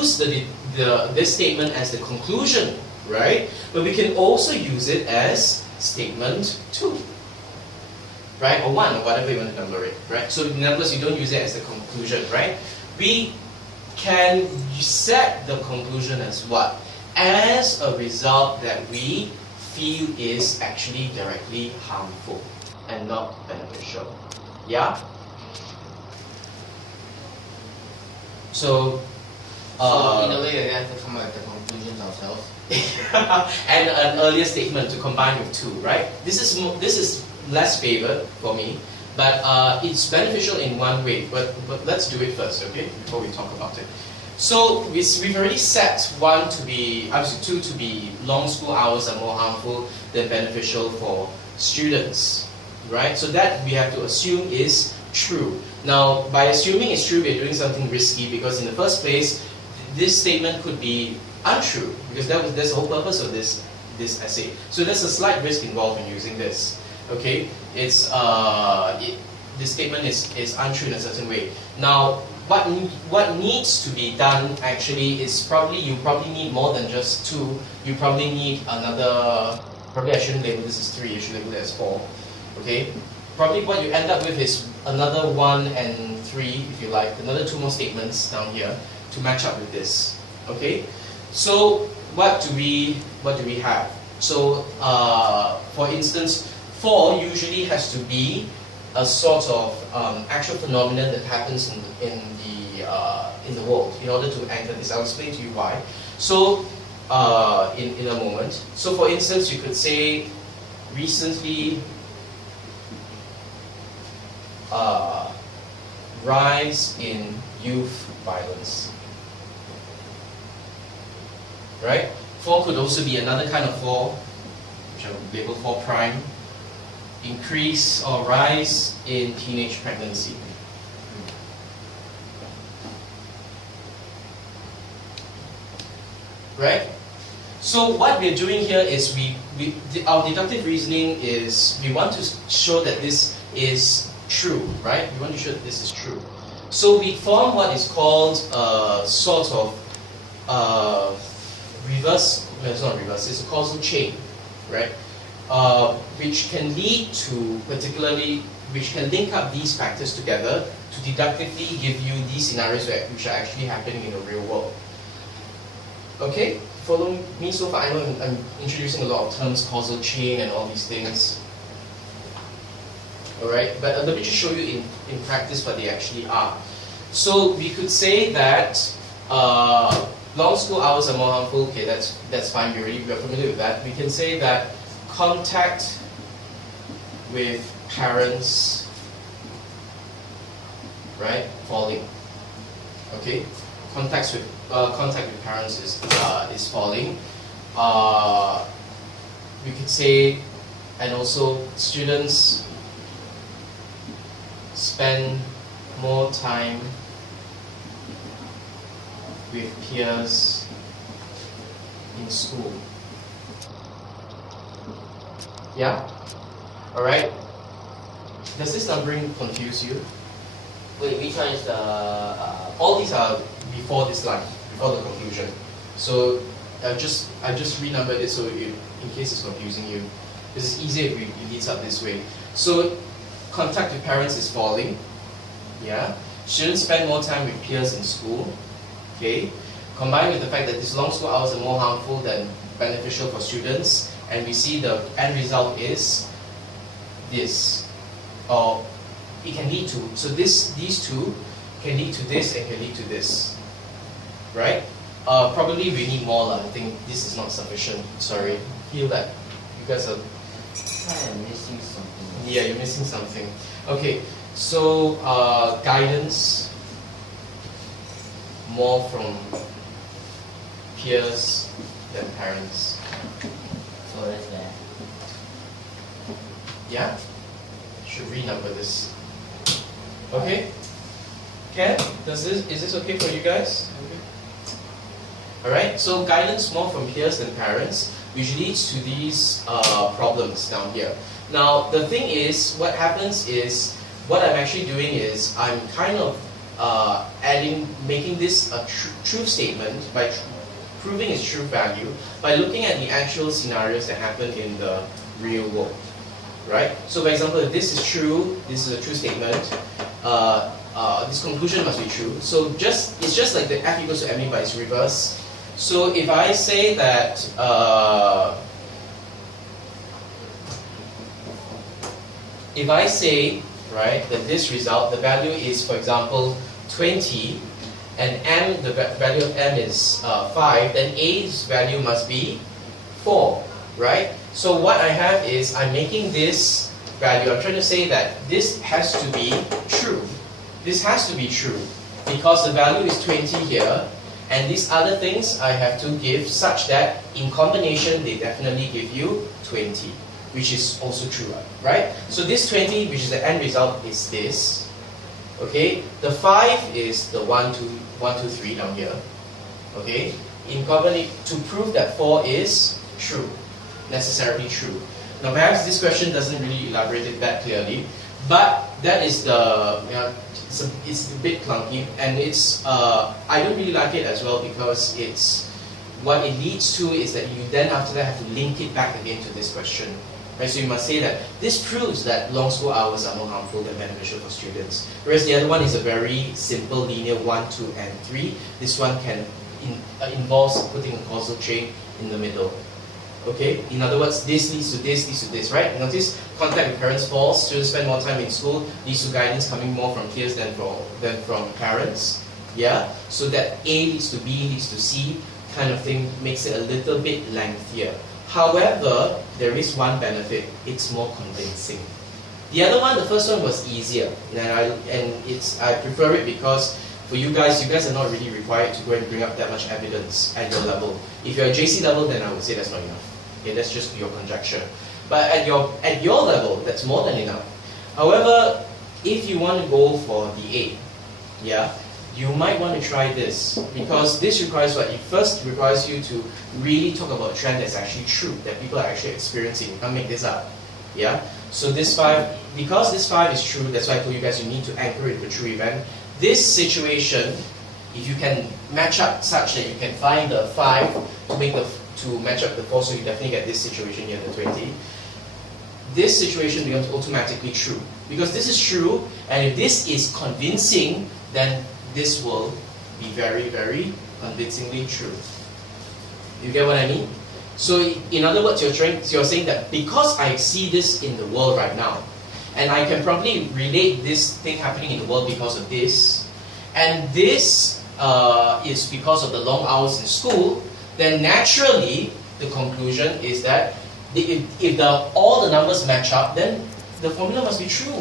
use this statement as the conclusion, right? But we can also use it as statement 2, right? Or 1, or whatever you want to number it, right? So in other words, you don't use it as the conclusion, right? We can set the conclusion as what? As a result that we feel is actually directly harmful and not beneficial. Yeah? So in a way we have to come up with the conclusions ourselves. and an earlier statement to combine with 2, right? This is less favored for me, but it's beneficial in one way. But let's do it first, okay? Before we talk about it. So we've already set 1 to be, obviously 2 to be long school hours are more harmful than beneficial for students, right? So that we have to assume is true. Now, by assuming it's true, we're doing something risky because in the first place, this statement could be untrue because that's the whole purpose of this essay. So there's a slight risk involved in using this. Okay, this statement is untrue in a certain way. Now, what needs to be done actually is you probably need more than just 2. You probably need another. Probably I shouldn't label this as 3. I should label it as 4. Okay. Probably what you end up with is another 1 and 3, if you like, another 2 more statements down here to match up with this. Okay. So what do we have? So for instance, 4 usually has to be a sort of actual phenomenon that happens in the world. In order to anchor this, I'll explain to you why. So in a moment. So for instance, you could say recently rise in youth violence. Right? 4 could also be another kind of 4, which I would label 4 prime. Increase or rise in teenage pregnancy. Right? So what we're doing here is our deductive reasoning is we want to show that this is true, right? We want to show that this is true. So we form what is called a sort of reverse, well, it's not reverse, it's a causal chain, right? Which can lead to which can link up these factors together to deductively give you these scenarios which are actually happening in the real world. Okay, follow me so far. I know I'm introducing a lot of terms, causal chain and all these things. Alright, but let me just show you in practice what they actually are. So we could say that long school hours are more harmful. Okay, that's fine. We're familiar with that. We can say that contact with parents, right, falling. Okay, contact with parents is falling. We could say, and also students spend more time with peers in school. Yeah? Alright? Does this numbering confuse you? Wait, which one is the... All these are before this line, before the conclusion. So I just renumbered it so in case it's confusing you. It's easier if it leads up this way. So contact with parents is falling. Yeah? Students spend more time with peers in school. Okay? Combined with the fact that these long school hours are more harmful than beneficial for students, and we see the end result is this. Or it can lead to, so these two can lead to this and can lead to this. Right? Probably we need more. I think this is not sufficient. Sorry. Feel that you guys are kind of missing something. Yeah, you're missing something. Okay, so guidance, more from peers than parents. So that's that. Yeah? Should renumber this. Okay? Ken, is this okay for you guys? Alright, so guidance more from peers than parents, which leads to these problems down here. Now, the thing is, what happens is, what I'm actually doing is, I'm kind of making this a truth statement by proving its true value by looking at the actual scenarios that happen in the real world, right? So, for example, if this is true, this is a true statement. This conclusion must be true. So it's just like the f equals to ma by its reverse. So if I say that right, that this result, the value is, for example, 20, and m, the value of m is 5, then a's value must be 4, right? So what I have is, I'm making this value, I'm trying to say that this has to be true. This has to be true, because the value is 20 here, and these other things I have to give such that in combination they definitely give you 20, which is also true, right? So this 20, which is the end result, is this. Okay, the 5 is the 1, 2, 3 down here. Okay, to prove that 4 is true, necessarily true. Now perhaps this question doesn't really elaborate it that clearly, but that is the, it's a bit clunky, and it's I don't really like it as well, because it's what it leads to is that you then after that have to link it back again to this question. Right, so you must say that this proves that long school hours are more harmful than beneficial for students. Whereas the other one is a very simple linear 1, 2, and 3. This one involves putting a causal chain in the middle. Okay? In other words, this leads to this, leads to this, right? Notice contact with parents falls, students spend more time in school, leads to guidance coming more from peers than from parents. Yeah? So that A leads to B, leads to C kind of thing makes it a little bit lengthier. However, there is one benefit, it's more convincing. The other one, the first one was easier, and I prefer it because for you guys are not really required to go and bring up that much evidence at your level. If you're at JC level, then I would say that's not enough. Okay, that's just your conjecture. But at your level, that's more than enough. However, if you want to go for the A, yeah, you might want to try this, because this requires what? It first requires you to really talk about a trend that's actually true, that people are actually experiencing. You can't make this up. Yeah? So this 5, because this 5 is true, that's why I told you guys you need to anchor it to a true event. This situation, if you can match up such that you can find the 5 to match up the 4, so you definitely get this situation here, the 20. This situation becomes automatically true, because this is true, and if this is convincing, then this will be very, very convincingly true. You get what I mean? So in other words, you're saying that because I see this in the world right now, and I can probably relate this thing happening in the world because of this, and this is because of the long hours in school, then naturally the conclusion is that if all the numbers match up, then the formula must be true.